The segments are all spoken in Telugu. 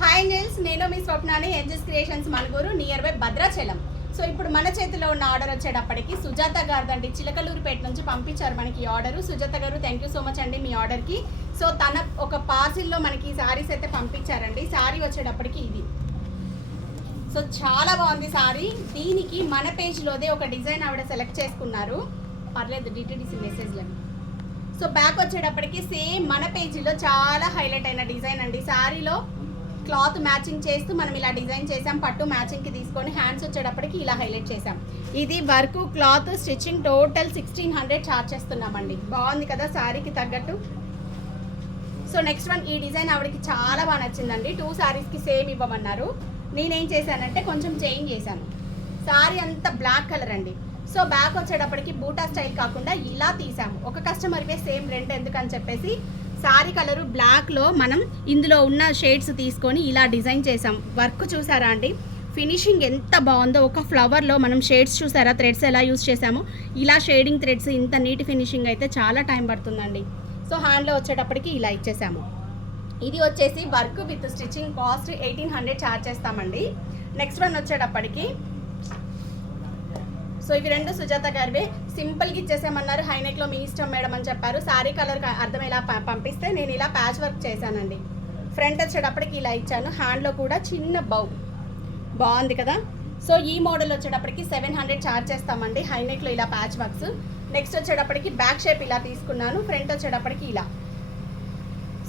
హాయ్ ఏంజల్స్ నేను మీ స్వప్నాని angels creations Manuguru near by Bhadrachalam. So ఇప్పుడు మన చేతిలో ఉన్న ఆర్డర్ వచ్చేటప్పటికి సుజాత గారిదండి చిలకలూరుపేట నుంచి పంపించారు మనకి ఈ ఆర్డర్ సుజాత గారు థ్యాంక్ యూ సో మచ్ అండి మీ ఆర్డర్కి సో తన ఒక పార్సిల్లో మనకి సారీస్ అయితే పంపించారండి. సారీ వచ్చేటప్పటికి ఇది. సో చాలా బాగుంది సారీ దీనికి మన పేజ్లోదే ఒక డిజైన్ ఆవిడ సెలెక్ట్ చేసుకున్నారు. పర్లేదు డిటిడిసి మెసేజ్లని సో బ్యాక్ వచ్చేటప్పటికి సేమ్ మన పేజీలో చాలా హైలైట్ అయిన డిజైన్ అండి. శారీలో క్లాత్ మ్యాచింగ్ చేస్తూ మనం ఇలా డిజైన్ చేసాం పట్టు మ్యాచింగ్కి తీసుకొని హ్యాండ్స్ వచ్చేటప్పటికి ఇలా హైలైట్ చేసాం ఇది work cloth stitching total sixteen hundred charge చేస్తున్నామండి. బాగుంది కదా శారీకి తగ్గట్టు. సో నెక్స్ట్ వన్ ఈ డిజైన్ ఆవిడకి చాలా బాగా నచ్చిందండి. టూ శారీస్కి సేమ్ ఇవ్వమన్నారు. నేనేం చేశానంటే కొంచెం చేంజ్ చేశాను. శారీ అంతా బ్లాక్ కలర్ అండి. సో బ్యాక్ వచ్చేటప్పటికి బూటా స్టైల్ కాకుండా ఇలా తీసాము ఒక కస్టమర్వే సేమ్ రెండు ఎందుకని చెప్పేసి శారీ కలరు బ్లాక్లో మనం ఇందులో ఉన్న షేడ్స్ తీసుకొని ఇలా డిజైన్ చేసాం వర్క్ చూసారా అండి? ఫినిషింగ్ ఎంత బాగుందో ఒక ఫ్లవర్లో మనం షేడ్స్ చూసారా? థ్రెడ్స్ ఎలా యూస్ చేసామో ఇలా షేడింగ్ థ్రెడ్స్ ఇంత నీట్ ఫినిషింగ్ అయితే చాలా టైం పడుతుందండి. సో హ్యాండ్లో వచ్చేటప్పటికి ఇలా ఇచ్చేసాము. ఇది వచ్చేసి work with stitching cost eighteen hundred charge చేస్తామండి. నెక్స్ట్ వన్ వచ్చేటప్పటికి సో ఇవి రెండు సుజాత గారివే. సింపుల్గా ఇచ్చేసామన్నారు హైనెక్లో మీ ఇష్టం మేడం అని చెప్పారు. శారీ కలర్ అర్థం ప- పంపిస్తే నేను ఇలా ప్యాచ్ వర్క్ చేశానండి. ఫ్రంట్ వచ్చేటప్పటికి ఇలా ఇచ్చాను. హ్యాండ్లో కూడా చిన్న బౌ బాగుంది కదా? సో ఈ మోడల్ వచ్చేటప్పటికి సెవెన్ హండ్రెడ్ ఛార్జ్ చేస్తామండి. హైనెక్లో ఇలా ప్యాచ్ వర్క్స్ నెక్స్ట్ వచ్చేటప్పటికి బ్యాక్ షేప్ ఇలా తీసుకున్నాను. ఫ్రంట్ వచ్చేటప్పటికి ఇలా.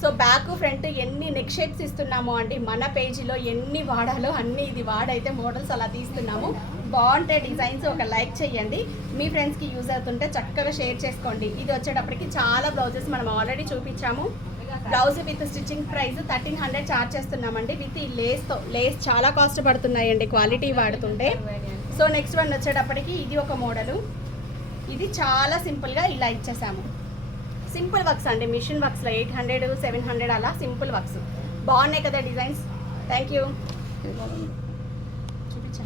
సో బ్యాక్ ఫ్రంట్ ఎన్ని నెక్ షేప్స్ ఇస్తున్నామో అండి మన పేజీలో ఎన్ని వాడాలో అన్ని ఇది వాడైతే మోడల్స్ అలా తీస్తున్నాము. బాగుంటే డిజైన్స్ ఒక లైక్ చేయండి. మీ ఫ్రెండ్స్కి యూజ్ అవుతుంటే చక్కగా షేర్ చేసుకోండి. ఇది వచ్చేటప్పటికి చాలా బ్లౌజెస్ మనం ఆల్రెడీ చూపించాము. Blouse with stitching price thirteen hundred charge చేస్తున్నామండి. విత్ ఈ లేస్తో లేస్ చాలా కాస్ట్ పడుతున్నాయండి క్వాలిటీ వాడుతుంటే. సో నెక్స్ట్ వన్ వచ్చేటప్పటికి ఇది ఒక మోడలు ఇది చాలా సింపుల్గా ఇలా ఇచ్చేసాము. సింపుల్ వర్క్స్ అండి మిషన్ వర్క్స్లో ఎయిట్ హండ్రెడ్ సెవెన్ హండ్రెడ్ అలా సింపుల్ వర్క్స్. బాగున్నాయి కదా డిజైన్స్. Thank you.